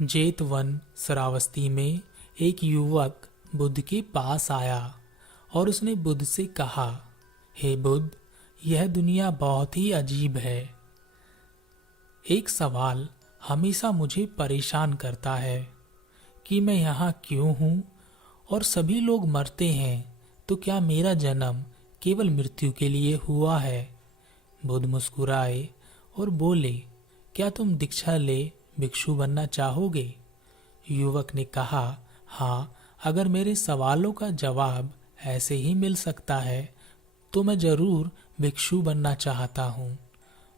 जेतवन श्रावस्ती में एक युवक बुद्ध के पास आया और उसने बुद्ध से कहा, हे बुद्ध, यह दुनिया बहुत ही अजीब है। एक सवाल हमेशा मुझे परेशान करता है कि मैं यहाँ क्यों हूँ और सभी लोग मरते हैं, तो क्या मेरा जन्म केवल मृत्यु के लिए हुआ है? बुद्ध मुस्कुराए और बोले, क्या तुम दीक्षा ले भिक्षु बनना चाहोगे? युवक ने कहा, हाँ, अगर मेरे सवालों का जवाब ऐसे ही मिल सकता है तो मैं जरूर भिक्षु बनना चाहता हूँ।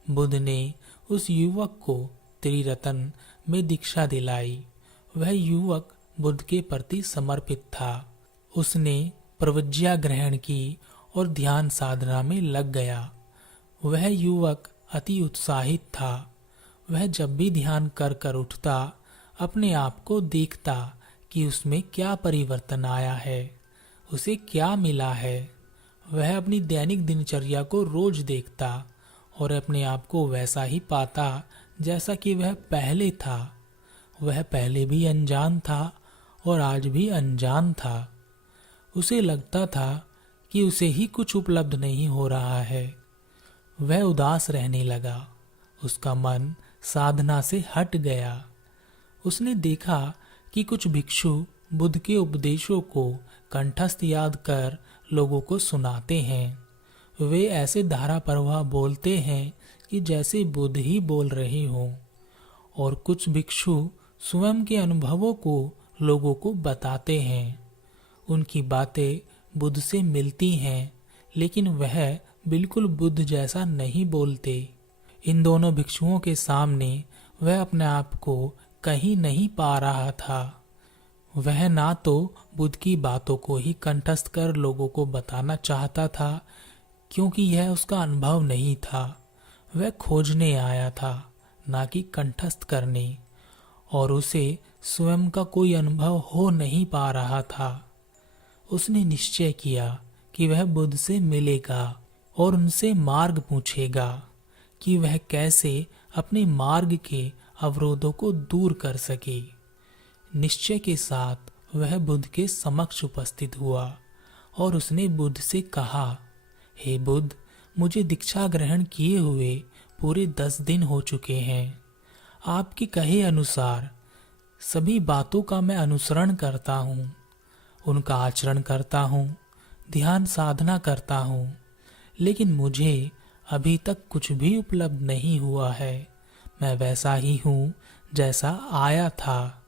बुद्ध ने उस युवक को त्रिरत्न में दीक्षा दिलाई। वह युवक बुद्ध के प्रति समर्पित था। उसने प्रवज्ञा ग्रहण की और ध्यान साधना में लग गया। वह युवक अति उत्साहित था। वह जब भी ध्यान कर कर उठता, अपने आप को देखता कि उसमें क्या परिवर्तन आया है, उसे क्या मिला है। वह अपनी दैनिक दिनचर्या को रोज देखता और अपने आप को वैसा ही पाता जैसा कि वह पहले था। वह पहले भी अनजान था और आज भी अनजान था। उसे लगता था कि उसे ही कुछ उपलब्ध नहीं हो रहा है। वह उदास रहने लगा। उसका मन साधना से हट गया। उसने देखा कि कुछ भिक्षु बुद्ध के उपदेशों को कंठस्थ याद कर लोगों को सुनाते हैं। वे ऐसे धारा प्रवाह बोलते हैं कि जैसे बुद्ध ही बोल रहे हों। और कुछ भिक्षु स्वयं के अनुभवों को लोगों को बताते हैं। उनकी बातें बुद्ध से मिलती हैं, लेकिन वह बिल्कुल बुद्ध जैसा नहीं बोलते। इन दोनों भिक्षुओं के सामने वह अपने आप को कहीं नहीं पा रहा था। वह ना तो बुद्ध की बातों को ही कंठस्थ कर लोगों को बताना चाहता था, क्योंकि यह उसका अनुभव नहीं था। वह खोजने आया था, ना कि कंठस्थ करने, और उसे स्वयं का कोई अनुभव हो नहीं पा रहा था। उसने निश्चय किया कि वह बुद्ध से मिलेगा और उनसे मार्ग पूछेगा कि वह कैसे अपने मार्ग के अवरोधों को दूर कर सके। निश्चय के साथ वह बुद्ध के समक्ष उपस्थित हुआ और उसने बुद्ध से कहा, हे बुद्ध, मुझे दीक्षा ग्रहण किए हुए पूरे 10 दिन हो चुके हैं। आपके कहे अनुसार सभी बातों का मैं अनुसरण करता हूँ, उनका आचरण करता हूँ, ध्यान साधना करता हूँ, लेकिन मुझे अभी तक कुछ भी उपलब्ध नहीं हुआ है। मैं वैसा ही हूँ जैसा आया था।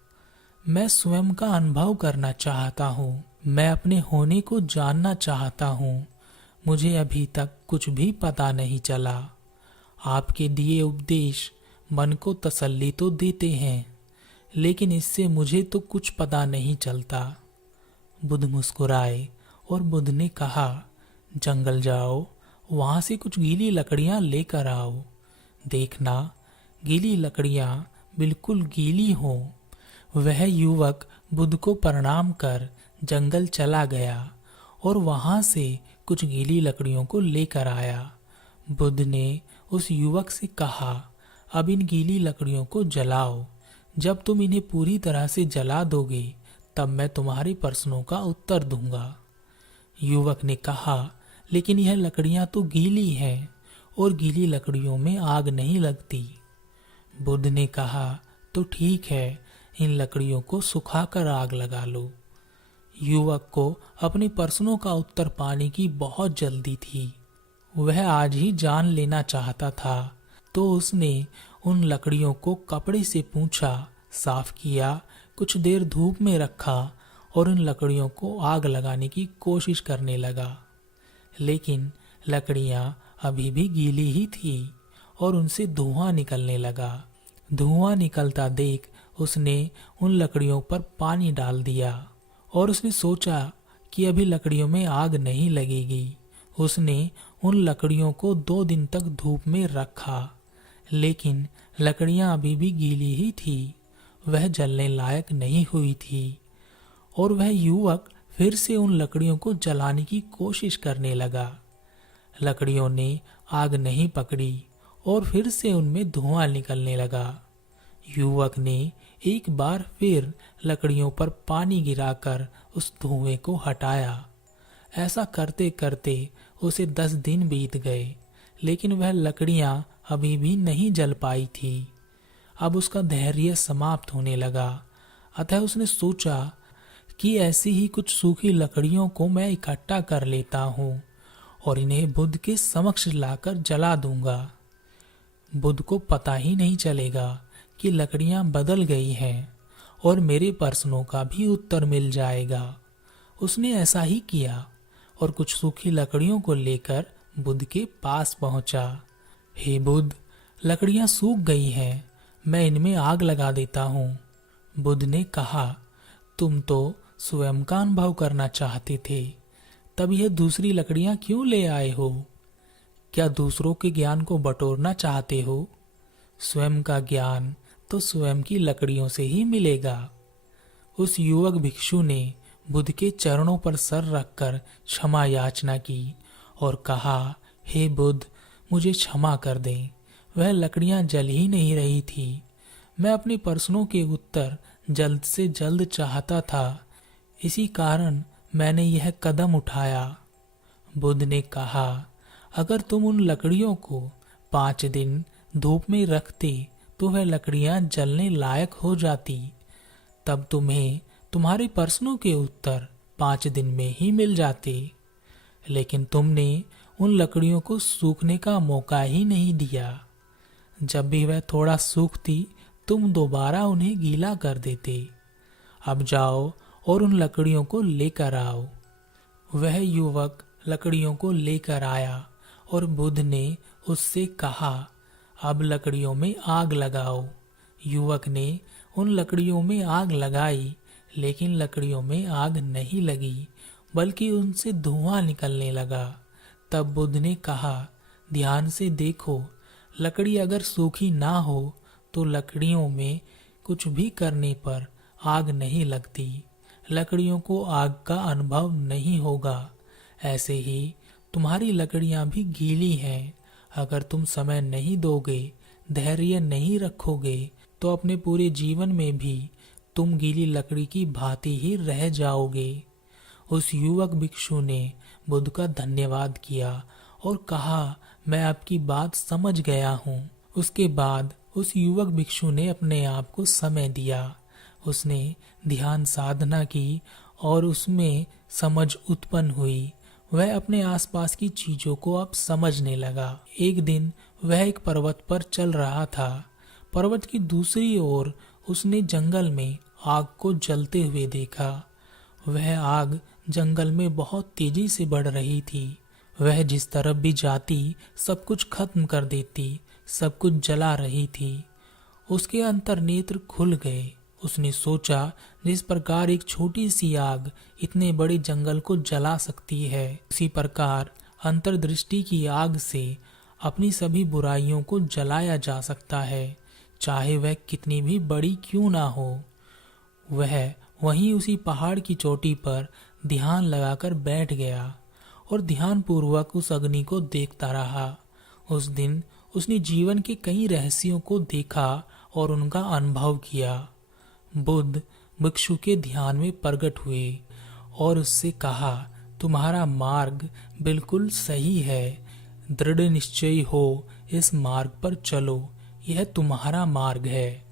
मैं स्वयं का अनुभव करना चाहता हूँ। मैं अपने होने को जानना चाहता हूँ। मुझे अभी तक कुछ भी पता नहीं चला। आपके दिए उपदेश मन को तसल्ली तो देते हैं, लेकिन इससे मुझे तो कुछ पता नहीं चलता। बुद्ध मुस्कुराए और बुद्ध ने कहा, जंगल जाओ, वहां से कुछ गीली लकड़ियां लेकर आओ। देखना, गीली लकड़ियां बिल्कुल गीली हों। वह युवक बुद्ध को प्रणाम कर जंगल चला गया और वहां से कुछ गीली लकड़ियों को लेकर आया। बुद्ध ने उस युवक से कहा, अब इन गीली लकड़ियों को जलाओ। जब तुम इन्हें पूरी तरह से जला दोगे, तब मैं तुम्हारे प्रश्नों का उत्तर दूंगा। युवक ने कहा, लेकिन यह लकड़ियां तो गीली हैं और गीली लकड़ियों में आग नहीं लगती। बुद्ध ने कहा, तो ठीक है, इन लकड़ियों को सुखाकर आग लगा लो। युवक को अपने प्रश्नों का उत्तर पाने की बहुत जल्दी थी। वह आज ही जान लेना चाहता था, तो उसने उन लकड़ियों को कपड़े से पूंछा, साफ किया, कुछ देर धूप में रखा और उन लकड़ियों को आग लगाने की कोशिश करने लगा। लेकिन लकड़ियां अभी भी गीली ही थी और उनसे धुआं निकलने लगा। धुआं निकलता देख उसने उन लकड़ियों पर पानी डाल दिया और उसने सोचा कि अभी लकड़ियों में आग नहीं लगेगी। उसने उन लकड़ियों को 2 दिन तक धूप में रखा, लेकिन लकड़ियां अभी भी गीली ही थी। वह जलने लायक नहीं हुई थी और वह युवक फिर से उन लकड़ियों को जलाने की कोशिश करने लगा। लकड़ियों ने आग नहीं पकड़ी और फिर से उनमें धुआं निकलने लगा। युवक ने एक बार फिर लकड़ियों पर पानी गिराकर उस धुएं को हटाया। ऐसा करते करते उसे 10 दिन बीत गए, लेकिन वह लकड़ियां अभी भी नहीं जल पाई थी। अब उसका धैर्य समाप्त होने लगा, अतः उसने सोचा कि ऐसी ही कुछ सूखी लकड़ियों को मैं इकट्ठा कर लेता हूँ और इन्हें बुद्ध के समक्ष लाकर जला दूंगा। बुद्ध को पता ही नहीं चलेगा कि लकड़ियां बदल गई हैं और मेरे प्रश्नों का भी उत्तर मिल जाएगा। उसने ऐसा ही किया और कुछ सूखी लकड़ियों को लेकर बुद्ध के पास पहुंचा। हे बुद्ध, लकड़ियां सूख गई हैं, मैं इनमें आग लगा देता हूँ। बुद्ध ने कहा, तुम तो स्वयं का अनुभव करना चाहते थे, तब यह दूसरी लकड़ियां क्यों ले आए हो? क्या दूसरों के ज्ञान को बटोरना चाहते हो? स्वयं का ज्ञान तो स्वयं की लकड़ियों से ही मिलेगा। उस युवक भिक्षु ने बुद्ध के चरणों पर सर रखकर क्षमा याचना की और कहा, हे बुद्ध, मुझे क्षमा कर दें। वह लकड़ियां जल ही नहीं रही थी। मैं अपने प्रश्नों के उत्तर जल्द से जल्द चाहता था, इसी कारण मैंने यह कदम उठाया। बुद्ध ने कहा, अगर तुम उन लकड़ियों को 5 दिन धूप में रखते तो वह लकड़ियां जलने लायक हो जाती। तब तुम्हें तुम्हारे प्रश्नों के उत्तर 5 दिन में ही मिल जाते। लेकिन तुमने उन लकड़ियों को सूखने का मौका ही नहीं दिया। जब भी वह थोड़ा सूखती, तुम दोबारा उन्हें गीला कर देते। अब जाओ और उन लकड़ियों को लेकर आओ। वह युवक लकड़ियों को लेकर आया और बुद्ध ने उससे कहा, अब लकड़ियों में आग लगाओ। युवक ने उन लकड़ियों में आग लगाई, लेकिन लकड़ियों में आग नहीं लगी, बल्कि उनसे धुआं निकलने लगा। तब बुद्ध ने कहा, ध्यान से देखो, लकड़ी अगर सूखी ना हो तो लकड़ियों में कुछ भी करने पर आग नहीं लगती। लकड़ियों को आग का अनुभव नहीं होगा। ऐसे ही तुम्हारी लकड़ियां भी गीली हैं। अगर तुम समय नहीं दोगे, धैर्य नहीं रखोगे, तो अपने पूरे जीवन में भी तुम गीली लकड़ी की भांति ही रह जाओगे। उस युवक भिक्षु ने बुद्ध का धन्यवाद किया और कहा, मैं आपकी बात समझ गया हूँ। उसके बाद उस युवक भिक्षु ने अपने आप को समय दिया। उसने ध्यान साधना की और उसमें समझ उत्पन्न हुई। वह अपने आसपास की चीजों को अब समझने लगा। एक दिन वह एक पर्वत पर चल रहा था। पर्वत की दूसरी ओर उसने जंगल में आग को जलते हुए देखा। वह आग जंगल में बहुत तेजी से बढ़ रही थी। वह जिस तरफ भी जाती सब कुछ खत्म कर देती, सब कुछ जला रही थी। उसके अंतर्नेत्र खुल गए। उसने सोचा, जिस प्रकार एक छोटी सी आग इतने बड़े जंगल को जला सकती है, उसी प्रकार अंतर्दृष्टि की आग से अपनी सभी बुराइयों को जलाया जा सकता है, चाहे वह कितनी भी बड़ी क्यों ना हो। वह वहीं उसी पहाड़ की चोटी पर ध्यान लगाकर बैठ गया और ध्यानपूर्वक उस अग्नि को देखता रहा। उस दिन उसने जीवन के कई रहस्यों को देखा और उनका अनुभव किया। बुद्ध भिक्षु के ध्यान में प्रकट हुए और उससे कहा, तुम्हारा मार्ग बिल्कुल सही है। दृढ़ निश्चयी हो, इस मार्ग पर चलो, यह तुम्हारा मार्ग है।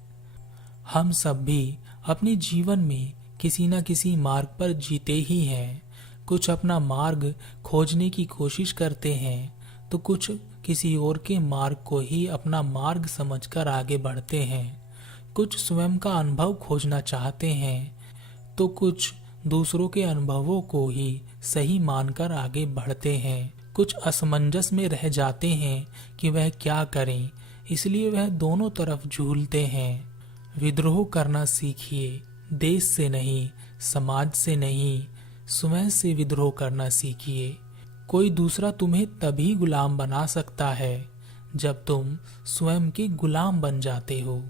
हम सब भी अपने जीवन में किसी न किसी मार्ग पर जीते ही हैं। कुछ अपना मार्ग खोजने की कोशिश करते हैं, तो कुछ किसी और के मार्ग को ही अपना मार्ग समझकर आगे बढ़ते हैं। कुछ स्वयं का अनुभव खोजना चाहते हैं, तो कुछ दूसरों के अनुभवों को ही सही मानकर आगे बढ़ते हैं। कुछ असमंजस में रह जाते हैं कि वह क्या करें, इसलिए वह दोनों तरफ झूलते हैं। विद्रोह करना सीखिए, देश से नहीं, समाज से नहीं, स्वयं से विद्रोह करना सीखिए। कोई दूसरा तुम्हें तभी गुलाम बना सकता है जब तुम स्वयं के गुलाम बन जाते हो।